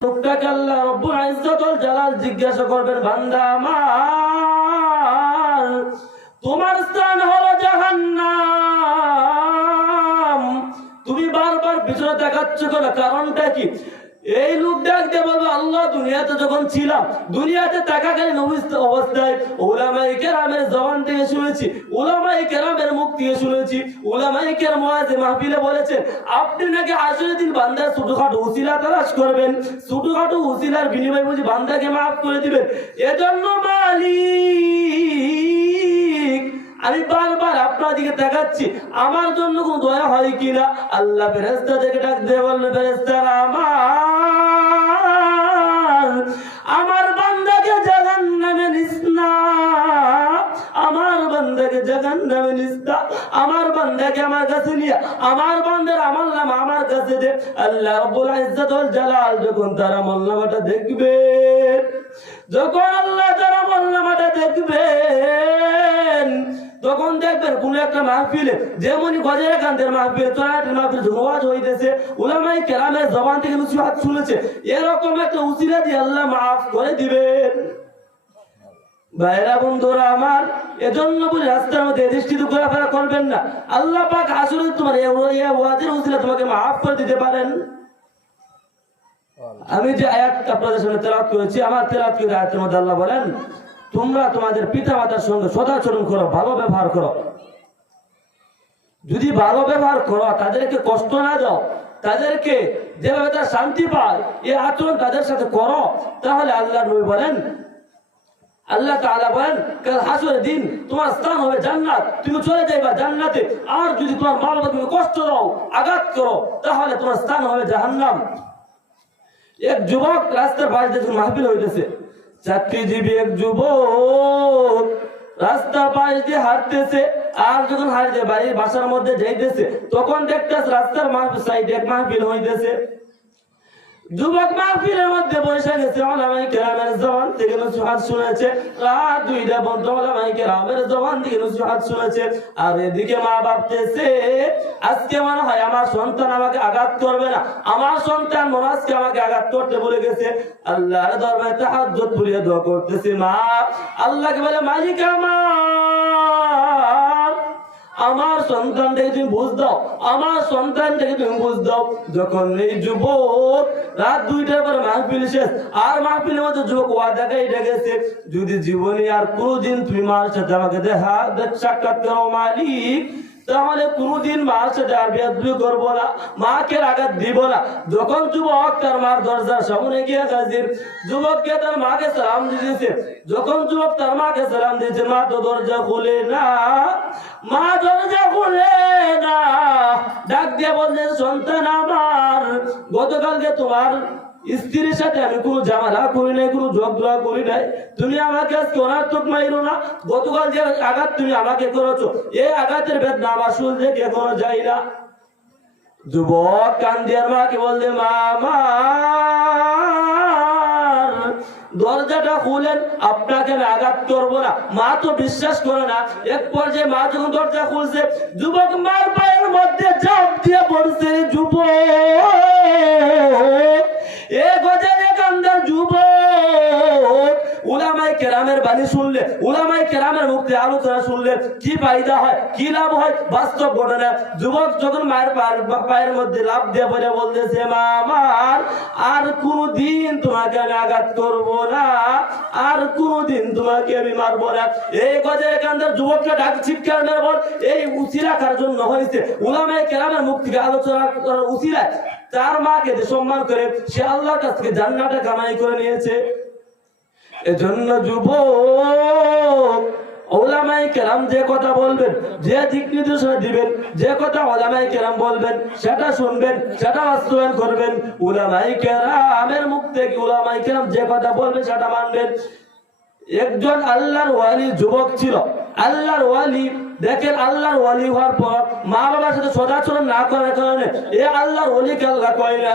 লোকটাকে আল্লাহ রব্বুল ইজ্জতুল জালাল জিজ্ঞাসা করবেন, বান্দা আমার, তোমার স্থান হলো জাহান্নাম, তুমি বারবার পিছনে তাকাচ্ছ কেন? কারণটা কি? এই লোক ডাক দিয়ে বলবে, আল্লাহ দুনিয়াতে যখন ছিলাম, দুনিয়াতে থাকাকালীন অবস্থায় উলামায়ে কেরামের জবান থেকে শুনেছি, উলামায়ে কেরামের মুখ থেকে শুনেছি, উলামায়ে কেরাম ওয়াজে মাহফিলে বলেছেন আপনি নাকি হাসরের দিন বান্দার ছোটখাটো উসিলা তালাশ করবেন, ছোটখাটো উসিলার বিনিময়ে বুঝি বান্দাকে মাফ করে দিবেন। এজন্য মালিক আমি বারবার আপনার দিকে তাকাচ্ছি, আমার জন্য কোন দয়া হয় কিনা। আল্লাহ ফেরেশতা থেকে ডাক দিয়ে বললেন, ফেরেশতারা আমার বান্দাকে জাহান্নামে নিস না, আমার বান্দাকে জাহান্নামে নিস না, আমার বান্দাকে আমার কাছে নিয়ে আমার বান্দার আমলনামা আমার কাছে দে। আল্লাহ রাব্বুল ইজ্জতুল জালাল যখন তার আমলনামাটা দেখবে, যখন আল্লাহ তার আমলনামাটা দেখবেন, তখন দেখবেন কোন একটা মাহফিলে, যেমনই গজের কান্দের মাহফিল, তোরাটের মাহফিল ওয়াজ হইতেছে, উলামায়ে কেরামের জবান থেকে নসিহত শুনেছে, এরকম একটা উসিলা দিয়ে আল্লাহ মাফ করে দিবেন। ভাইরা বন্ধুরা আমার, এজন্য বলি রাস্তার মধ্যে দৃষ্টিতে ঘোরাফেরা করবেন না। আল্লাহ পাক আসলে তোমার এই ওয়াজের উসিলা তোমাকে মাফ করে দিতে পারেন। আমি যে আয়াত আপনাদের সামনে তেলাওয়াত করেছি, আমার তেলাওয়াত করে আয়াতের মধ্যে আল্লাহ বলেন, তোমরা তোমাদের পিতা মাতার সঙ্গে সদাচরণ করো, ভালো ব্যবহার করো। যদি ভালো ব্যবহার করো, তাদেরকে কষ্ট না দাও, তাদেরকে যেভাবে তারা শান্তি পায় এই আচরণ তাদের সাথে করো, তাহলে আল্লাহ নবী বলেন, আল্লাহ তাআলা বলেন, কাল হাসরের দিন তোমার স্থান হবে জান্নাত, তুমি চলে যাইবা জান্নাতে। আর যদি তোমার মা বাবা তুমি কষ্ট দাও, আঘাত করো, তাহলে তোমার স্থান হবে জাহান্নাম। এক যুবক রাস্তার পাশে দেখুন মাহফিল হইতেছে, চাকরিজীবী এক যুবক রাস্তার পাশ দিয়ে হাঁটতেছে, আর যখন হাঁটতে বাড়ির বাসার মধ্যে যাইতেছে, তখন দেখতেছে রাস্তার সাইডে এক মাহফিল হইতেছে। যুবক মাহফিলের মধ্যে বসে গেছে, উলামায়ে কেরামের জবান থেকে নসিহত শুনেছে, রাত 2টা পর্যন্ত উলামায়ে কেরামের জবান থেকে নসিহত শুনেছে। আর এদিকে মা ভাবতেছে, আজকে মনে হয় আমার সন্তান আমাকে আঘাত করবে না, আমার সন্তান মনে আজকে আমাকে আঘাত করতে বলে গেছে। আল্লাহর দরবারে তাহাজ্জুদ পড়িয়ে দোয়া করতেছে, মা আল্লাহকে বলে, মালিক আমার সন্তানটাকে তুমি বুঝ দাও, আমার সন্তানটাকে তুমি বুঝ দাও। যখন এই যুবক রাত 2টার পরে মাহফিল শেষ, আর মাহফিলের মধ্যে যুবক ওয়াদা করে গেছে, যদি জীবনে আর কোনদিন তুমি মার সাথে আমাকে সাক্ষাৎ করো মালিক, তাহলে কোনদিন মার সাথে আর বেয়াদবি করবো না, মাকে আঘাত দিব না। যখন যুবক তার মার দরজার সামনে গিয়ে হাজির, যুবককে তার মাকে সালাম দিয়েছে। যখন যুবক তার মাকে সালাম দিয়েছে, মা তো দরজা খুলে না, মা দরজা খুলে না, ডাক দিয়ে বললেন, সন্তান আমার, গতকালকে তোমার স্ত্রীর সাথে আমি কোনো ঝামেলা করি নাই, কোনো ঝগড়া করি নাই, তুমি আমাকে আজকে অনার্থক মাইরো না। গতকাল যে আঘাত তুমি আমাকে করেছো, এই আঘাতের বেদনা আমার শুল থেকে এখনো যাই না। যুবক কান্দিয়ার মাকে বললে, মা দরজাটা খুলেন, আপনাকে আমি আঘাত করবো না। মা তো বিশ্বাস করে না। এক পর্যায়ে মা যখন দরজা খুলছে, যুবক মার পায়ের মধ্যে চাপ দিয়ে পড়ছে। যুবক এ গজারে কান্দার যুবক, উলামায়ে কেরামের বাণী শুনলে, উলামায়ে কেরামের মুখ থেকে আলোচনা শুনলে কি ফায়দা হয়, কি লাভ হয়, বাস্তব ঘটনা। যুবক যখন মায়ের পায়ের মধ্যে লাভ দিয়ে পড়ে বলতেছে, মা আমার আর কোনদিন তোমাকে আমি আঘাত করবো না, আর কোনদিন তোমাকে আমি মারবো না। এই গজারে কান্দার যুবককে ডাক চিৎকার মেরে বল, এই উসিলা কার জন্য হয়েছে? উলামায়ে কেরামের মুখ থেকে আলোচনা করার উসিলায় তার মাকে সম্মান করে সে আল্লাহর কাছ থেকে জান্নাতে কামাই করে নিয়েছে। এজন্য যুবক, উলামায়ে কেরাম যে কথা বলবেন, যে দিক নির্দেশনা দিবেন, যে কথা উলামায়ে কেরাম বলবেন সেটা শুনবেন, সেটা বাস্তবায়ন করবেন। উলামায়ে কেরামের মুখ থেকে উলামায়ে কেরাম যে কথা বলবেন সেটা মানবেন। একজন আল্লাহর ওয়ালি যুবক ছিল, আল্লাহর ওয়ালি। দেখেন, আল্লাহর ওয়ালি হওয়ার পর মা বাবার সাথে সদাচরণ না করার কারণে এ আল্লাহর ওয়ালিকে আল্লাহ কয় না।